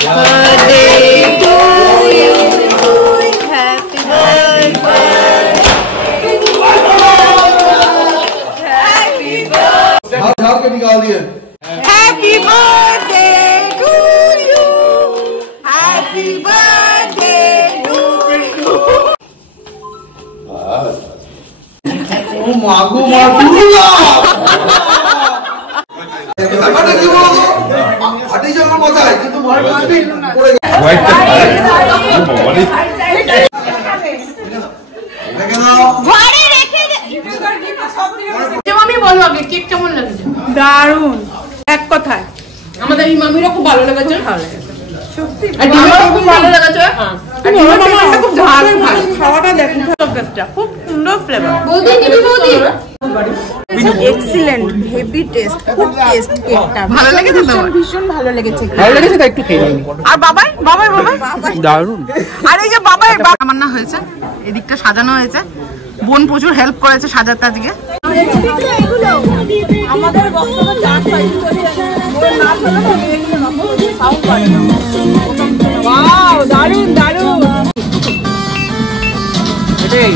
birthday to you. Happy birthday. Happy birthday. हाथ के निकाल दिए। Happy birthday to you. Happy birthday to you. ओ मागो मागूला। এবারে কি বলবো? হাঁটি যখন মজা হয় কিন্তু মার মারবি পড়ে গেল। ঘরে রেখে দে। আমি বলো আগে কেক কেমন লাগছে? দারুণ এক কথায় আমাদের এই মামিরও খুব ভালো লেগেছে। ভালো লেগেছে সত্যি আর ডিমারও খুব ভালো লেগেছে। আর ডিমারটা খুব ঝাল খায় খাওয়াটা দেখুন কেকটা খুব সুন্দর ফ্লেভার বৌদি নিবি বৌদি এক্সিলেন্ট হেভি টেস্ট খুব টেস্ট কেকটা ভালো লেগেছে তো? ভীষণ ভালো লেগেছে ভালো লেগেছে তো একটু খেয়ে নিই। আর বাবাই বাবাই বাবাই দারুণ। আর এই যে বাবাই রান্না হয়েছে, এদিকটা সাজানো হয়েছে, বোন প্রচুর হেল্প করেছে সাজাতে আজকে। আমাদের বক্তব্য চা খাই ওয়াও দারুণ দারুণ এটাই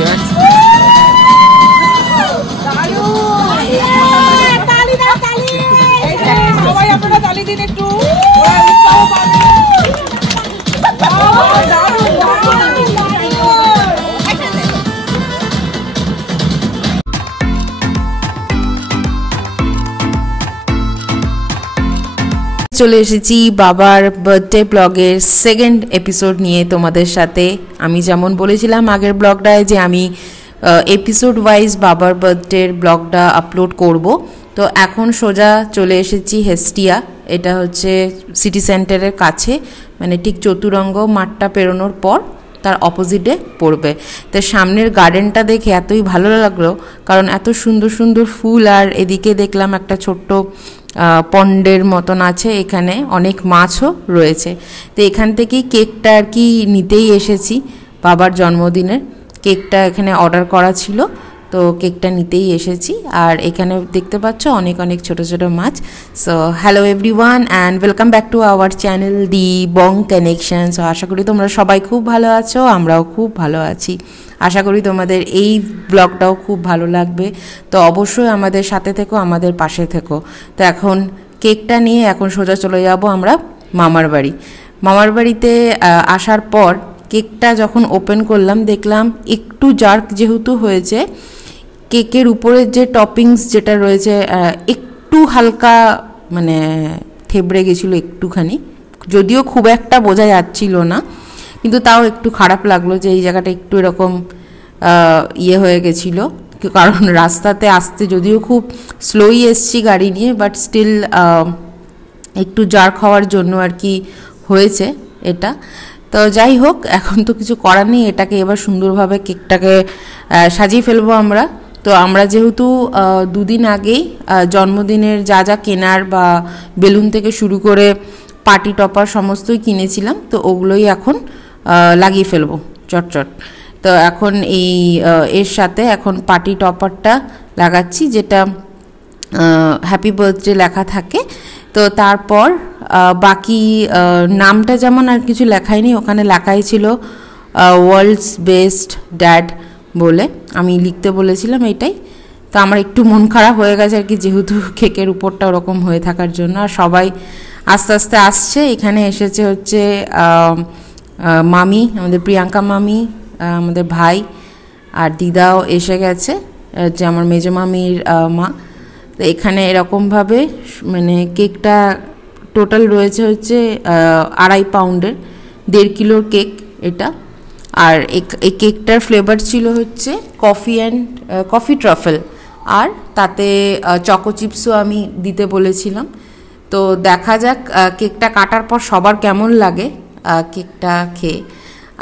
সবাই আপনারা তালি দিন একটু চলে এসেছি বাবার বার্থডে ব্লগের সেকেন্ড এপিসোড নিয়ে তোমাদের সাথে। আমি যেমন বলেছিলাম আগের ব্লগটায় যে আমি এপিসোড ওয়াইজ বাবার বার্থডের ব্লগটা আপলোড করব, তো এখন সোজা চলে এসেছি হেস্টিয়া। এটা হচ্ছে সিটি সেন্টারের কাছে, মানে ঠিক চতুরঙ্গ মাঠটা পেরোনোর পর তার অপোজিটে পড়বে। তো সামনের গার্ডেনটা দেখে এতই ভালো লাগলো, কারণ এত সুন্দর সুন্দর ফুল, আর এদিকে দেখলাম একটা ছোট্ট পন্ডের মতন আছে, এখানে অনেক মাছও রয়েছে। তো এখান থেকেই কেকটা আর কি নিতেই এসেছি, বাবার জন্মদিনের কেকটা এখানে অর্ডার করা ছিল, তো কেকটা নিতেই এসেছি। আর এখানে দেখতে পাচ্ছ অনেক অনেক ছোট ছোট মাছ। So hello everyone and welcome back to our channel the Bong Connection. So আশা করি তোমরা সবাই খুব ভালো আছো, আমরাও খুব ভালো আছি। আশা করি তোমাদের এই ব্লগটাও খুব ভালো লাগবে, তো অবশ্যই আমাদের সাথে থেকো, আমাদের পাশে থেকো। তো এখন কেকটা নিয়ে এখন সোজা চলে যাব আমরা মামার বাড়ি। মামার বাড়িতে আসার পর কেকটা যখন ওপেন করলাম দেখলাম একটু জার্ক যেহেতু হয়েছে, কেকের উপরের যে টপিংস যেটা রয়েছে একটু হালকা মানে থেবড়ে গেছিলো একটুখানি, যদিও খুব একটা বোঝা যাচ্ছিল না, কিন্তু তাও একটু খারাপ লাগলো যে এই জায়গাটা একটু এরকম ইয়ে হয়ে গেছিলো। কারণ রাস্তাতে আসতে যদিও খুব স্লোই এসছি গাড়ি নিয়ে, বাট স্টিল একটু জার্ক হওয়ার জন্য আর কি হয়েছে এটা। তো যাই হোক, এখন তো কিছু করার নেই, এটাকে এবার সুন্দরভাবে কেকটাকে সাজিয়ে ফেলবো আমরা। তো আমরা যেহেতু দুদিন আগেই জন্মদিনের যা যা কেনার বা বেলুন থেকে শুরু করে পার্টি টপার সমস্তই কিনেছিলাম, তো ওগুলোই এখন লাগিয়ে ফেলবো চটচট। তো এখন এই এর সাথে এখন পার্টি টপারটা লাগাচ্ছি, যেটা হ্যাপি বার্থডে লেখা থাকে। তো তারপর বাকি নামটা যেমন আর কিছু লেখাইনি, ওখানে লেখাই ছিল ওয়ার্ল্ডস বেস্ট ড্যাড বলে, আমি লিখতে বলেছিলাম এটাই। তো আমার একটু মন খারাপ হয়ে গেছে আর কি, যেহেতু কেকের উপরটা ওরকম হয়ে থাকার জন্য। আর সবাই আস্তে আস্তে আসছে, এখানে এসেছে হচ্ছে মামি, আমাদের প্রিয়াঙ্কা মামি, আমাদের ভাই আর দিদাও এসে গেছে, যে আমার মেজো মামির মা। তো এখানে এরকমভাবে মানে কেকটা টোটাল রয়েছে হচ্ছে 2.5 পাউন্ডের, 1.5 কিলোর কেক এটা। আর এই কেকটার ফ্লেভার ছিল হচ্ছে কফি ট্রাফেল, আর তাতে চকো চিপসও আমি দিতে বলেছিলাম। তো দেখা যাক কেকটা কাটার পর সবার কেমন লাগে কেকটা খেয়ে।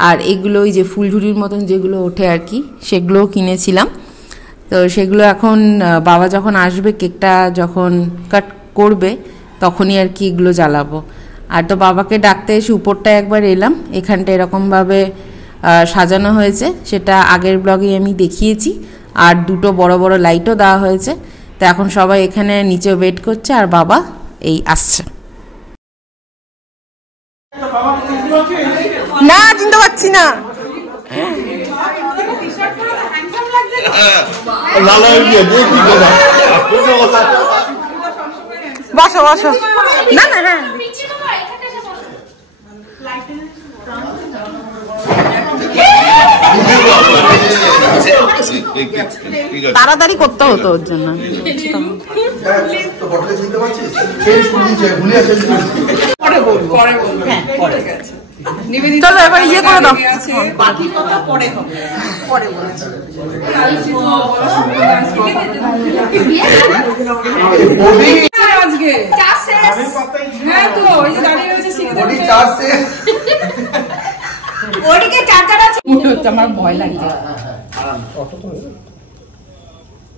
আর এগুলো ওই যে ফুলঝুরির মতন যেগুলো ওঠে আর কি, সেগুলোও কিনেছিলাম। তো সেগুলো এখন বাবা যখন আসবে, কেকটা যখন কাট করবে, তখনই আর কি এগুলো জ্বালাবো। আর তো বাবাকে ডাকতে এসে উপরটা একবার এলাম, এখানটা এরকমভাবে সাজানো হয়েছে, সেটা আগের ব্লগে আমি দেখিয়েছি। আর দুটো বড় বড় লাইটও দেওয়া হয়েছে। তো এখন সবাই এখানে নিচে ওয়েট করছে, আর বাবা এই আসছে। না চিনতে পারছি না। বসো বসো। না না না তাড়াতাড়ি করতে হতো ওর জন্য। চলো এবার ইয়ে করে দাও। বাকি কথা পরে হবে, পরে বলেছি। আজকে হ্যাঁ তো ওই যে দাঁড়িয়ে রয়েছে ওদিকে চাচার আছে মনে হচ্ছে। আমার ভয় লাগছে।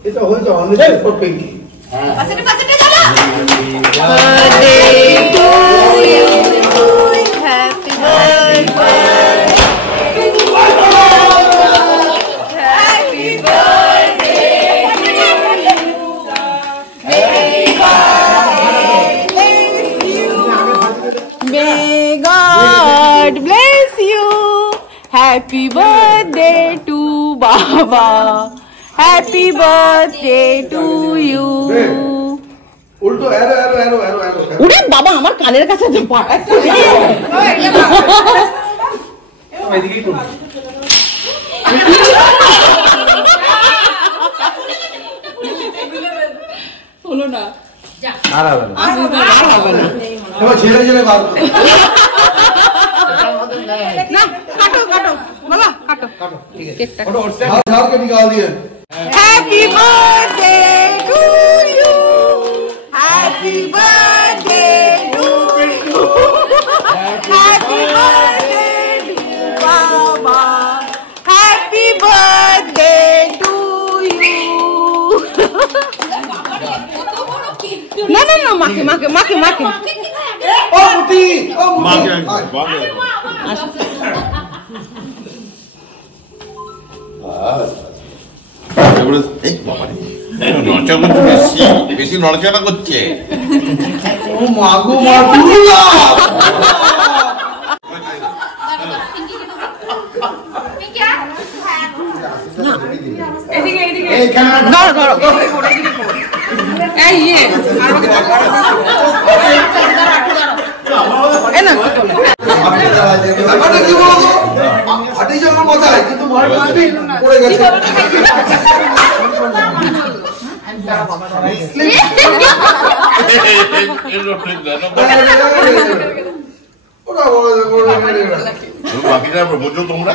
এটা হয়েছে অনেক ফর পিঙ্কি। পাশে পাশে চলো। Birthday to you, happy birthday, happy birthday to you, may God bless you, happy birthday to Baba, happy birthday to you. উল্টো এরো এরো এরো এরো এরো। ওরে বাবা আমার কানের কাছে তো পাঠাচ্ছে। এদিকেই করব। হলো না। আর হবে না। এবার ছেড়ে ছেড়ে বার করো। না কাটো কাটো বাবা কাটো কাটো ঠিক আছে। কেকটা हाथ झाड़ के निकाल दिए। Happy birthday to you, happy birthday to you, happy birthday to Baba, happy birthday to you. না না না মাকে মাকে মাকে মাকে ओ मुठी ओ मुठी। বেশি নড়াচড়া করছে। ও মাগো মা দুর্গা। ধরো ধরো এই ইয়ে এ না ব্যাপারটা কি বলতো? হাঁটি যখন বসায় কিন্তু মার মারবি পড়ে গেছে। ওরা বড় বাকিটা বুঝলো তোমরা?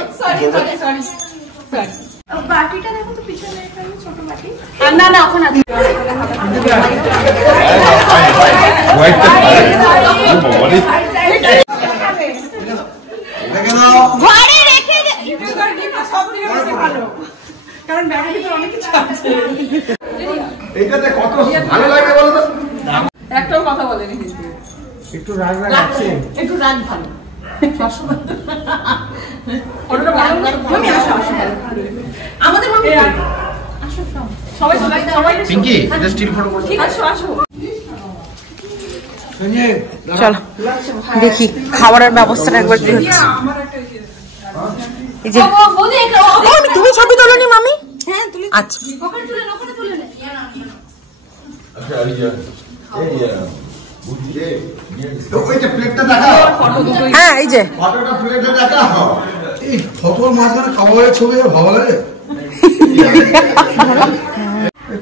বাটিটা দেখো তো পিছনে একটা ছোট বাটি। না না ওখানে আছে। ঘরে রেখে দে। সব থেকে বেশি ভালো কারণ ব্যাগের ভিতরে অনেক কিছু আছে। এইটাতে কত ভালো লাগে বলো তো? একটাও কথা বলেনি কিন্তু। একটু রাগ রাগ আছে। একটু রাগ ভালো। ওটা ভালো মামি আসো আসো। আমাদের মামি আসো সবাই সবাই সবাই পিঙ্কি এটা স্টিল ফটো করো। ঠিক আছে আসো। চলো দেখি খাবারের ব্যবস্থাটা একবার কি হচ্ছে। এই যে তুমি ছবি তোলোনি মামি? হ্যাঁ তুলি। আচ্ছা ওখানে তুলে ওখানে তুলে নে। আচ্ছা এই যে বুঝলে তো ওইটা প্লেটটা দেখাও। হ্যাঁ এই যে ফটোটা প্লেটে দেখাও। এই ফটোর মাঝখানে খাবারের ছবি আর ভালো লাগে?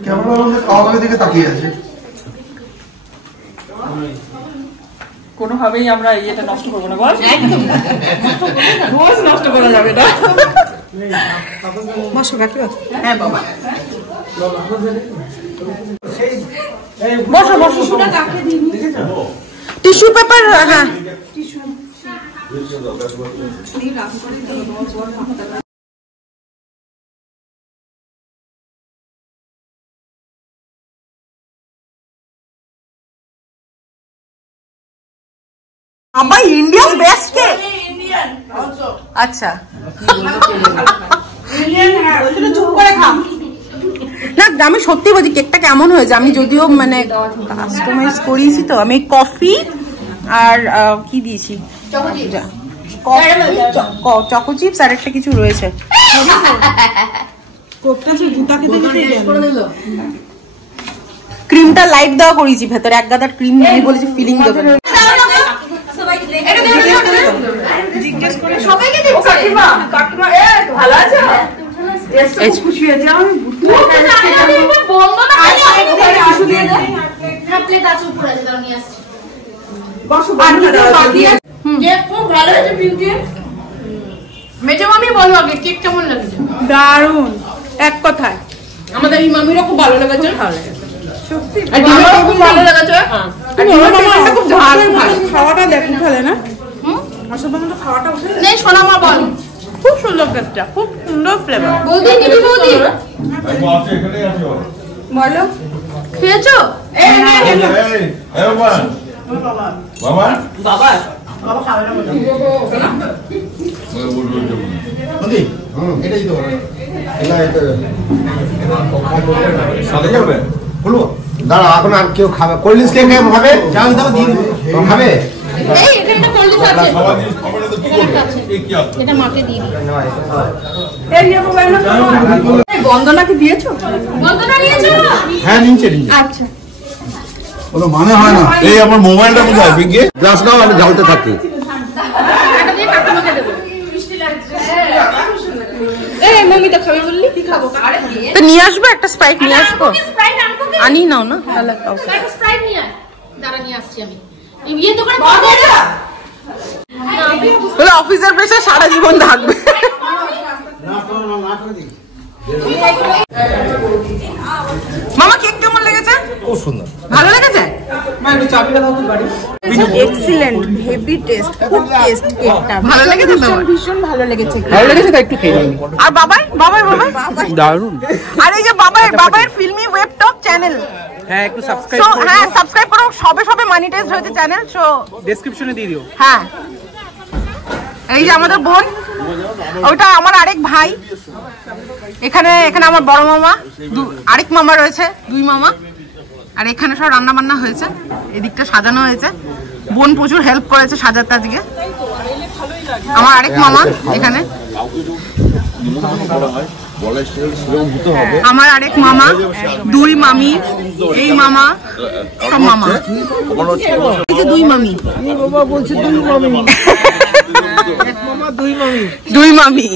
ক্যামেরার মধ্যে খাবারের দিকে তাকিয়ে আছে। কোনোভাবেই আমরা এটা নষ্ট করবো না বল। একদম রোজ নষ্ট করা যাবে না। বসো কাকি। হ্যাঁ বাবা বসো বসো টিস্যু পেপার। হ্যাঁ আমার ইন্ডিয়াস বেস্ট কেক। আচ্ছা না আমি সত্যি বলছি কেকটা কেমন হয়েছে। আমি যদিও মানে কাস্টমাইজ করিয়েছি তো আমি কফি আর কি দিয়েছি, চকো চিপস আর একটা কিছু রয়েছে। ক্রিমটা লাইট দেওয়া করেছি ভেতরে, এক গাদার ক্রিম নেই বলেছি ফিলিং দেবে। মেজো মামি বলো আগে কেক কেমন লাগছে? দারুন, এক কথায় আমাদের এই মামিরও খুব ভালো লেগেছে। সত্যি আর ডিমারও খুব ভালো লেগেছে। আর ডিমার মামাটা খুব ঝাল ভালো। খাওয়াটা দেখুন তাহলে না, আসলে তো খাওয়াটা উঠে নেই সোনা মা বল। খুব সুন্দর কেকটা, খুব সুন্দর ফ্লেভার। বৌদি দিদি বৌদি বলো খেয়েছো? এই বাবা বাবা বাবা বাবা খাবে না বলো। এটাই তো সাথে যাবে বলবো। দাঁড়া, এখন আর কেউ খাবে? কোল্ড ড্রিঙ্কস কে খাবে? চাল দাও, দিয়ে দেবো। খাবে? এই এখানে কোল্ড ড্রিঙ্কস আছে। সবাই জিনিস খাবে না তো কি করবে? এই কি আছে? এটা মাকে দিয়ে দিই। এই বন্দনাকে দিয়েছো? বন্দনা নিয়েছো? হ্যাঁ, নিচে নিচে। আচ্ছা কোনো মানে হয় না। এই আমার মোবাইলটা কোথায় বিঙ্গে? গ্লাস নাও, আমি ঢালতে থাকি। এটা দিয়ে কাকিমাকে দেবো। মিষ্টি লাগছে। এই মম্মি তো খাবে বললি কি খাবো? আরে দিয়ে তো নিয়ে আসবো একটা স্প্রাইট, নিয়ে আসবো। স্প্রাইট আনবো কি? আনি নাও না তাহলে কাউকে। একটা স্প্রাইট নিয়ে আয়। দাঁড়া নিয়ে আসছি আমি। এই বিয়ে দোকানে পাবো না। বলে অফিসের প্রেসার সারা জীবন থাকবে। মামা কেক কেমন লেগেছে? খুব সুন্দর। ভালো লেগেছে? এক্সিলেন্ট, হেভি টেস্ট, খুব টেস্ট কেকটা। ভালো লেগেছে তো? ভীষণ ভালো লেগেছে। ভালো লেগেছে তো একটু খেয়ে নিন। আর বাবাই বাবাই বাবাই দারুন। আর এই যে বাবাইয়ের ফিল্মি ওয়েব টক চ্যানেল, হ্যাঁ একটু সাবস্ক্রাইব সো করো, হ্যাঁ সাবস্ক্রাইব করো। সবে মনিটাইজ হয়েছে চ্যানেল, সো ডেসক্রিপশনে দিয়ে দিও। হ্যাঁ। এই যে আমাদের বোন, ওইটা আমার আরেক ভাই। এখানে আমার বড় মামা, আরেক মামা রয়েছে, দুই মামা। আর এখানে সব রান্না বান্না হয়েছে, এদিকটা সাজানো হয়েছে। বোন প্রচুর হেল্প করেছে সাজাতে আজকে। আমার আরেক মামা এখানে, আমার আরেক মামা, দুই মামি, এই মামা, সব মামা। এই যে দুই মামি, দুই মামি,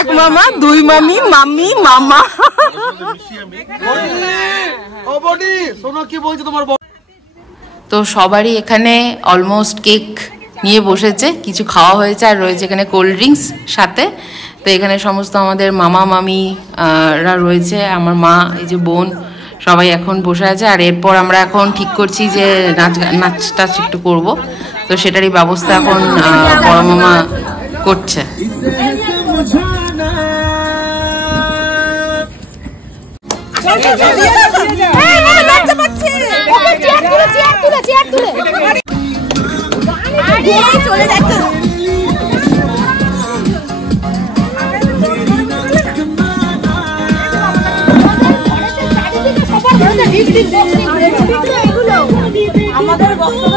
এক মামা, দুই মামি, মামি মামা। তো সবারই এখানে অলমোস্ট কেক নিয়ে বসেছে, কিছু খাওয়া হয়েছে, আর রয়েছে এখানে কোল্ড ড্রিঙ্কস সাথে। তো এখানে সমস্ত আমাদের মামা মামিরা রয়েছে, আমার মা, এই যে বোন, সবাই এখন বসে আছে। আর এরপর আমরা এখন ঠিক করছি যে নাচ টাচ একটু করবো, তো সেটারই ব্যবস্থা এখন বড় মামা করছে। চলে যাচ্ছে। আমাদের বক্তব্য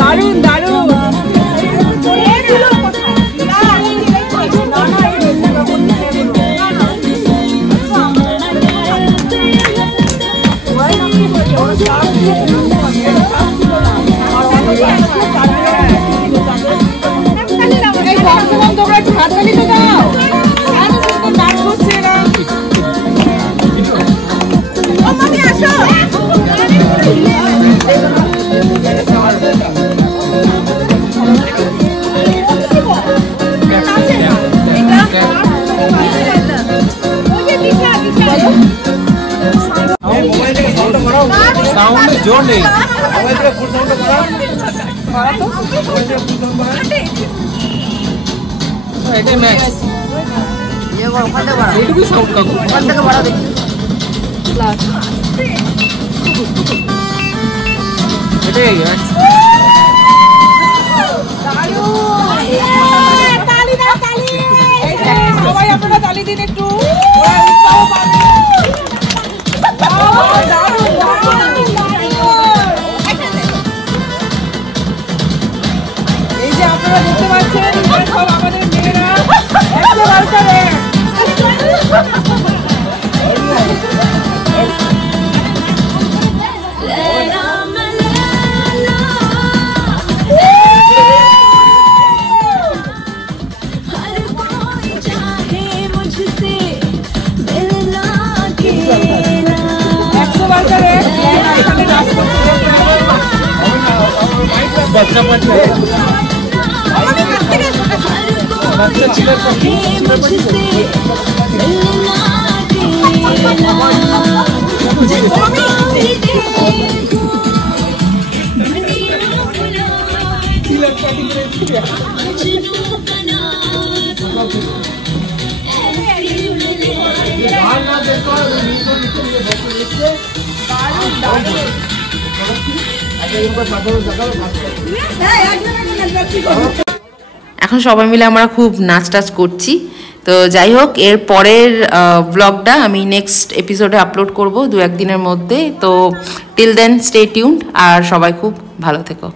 দারুন দারুন। তোমরা একটু হাততালি তো দাও। নাচ করছে না। আসো। সাউন্ডে জোর নেই। এটাই ম্যাক্স। এইটুকু সাউন্ড কাকু। ওখান থেকে বাড়া দেখি। এটাই ম্যাক্স। সবাই আপনারা তালি দিন একটু, উৎসাহ পাবে। এই যে আপনারা দেখতে পাচ্ছেন সব আমাদের মেয়েরা একেবারে बच्चा बच्चा এখন সবাই মিলে আমরা খুব নাচ টাচ করছি। তো যাই হোক, এর পরের ব্লগটা আমি নেক্সট এপিসোডে আপলোড করব 2-1 দিনের মধ্যে। তো টিল দেন স্টে টিউনড, আর সবাই খুব ভালো থেকো।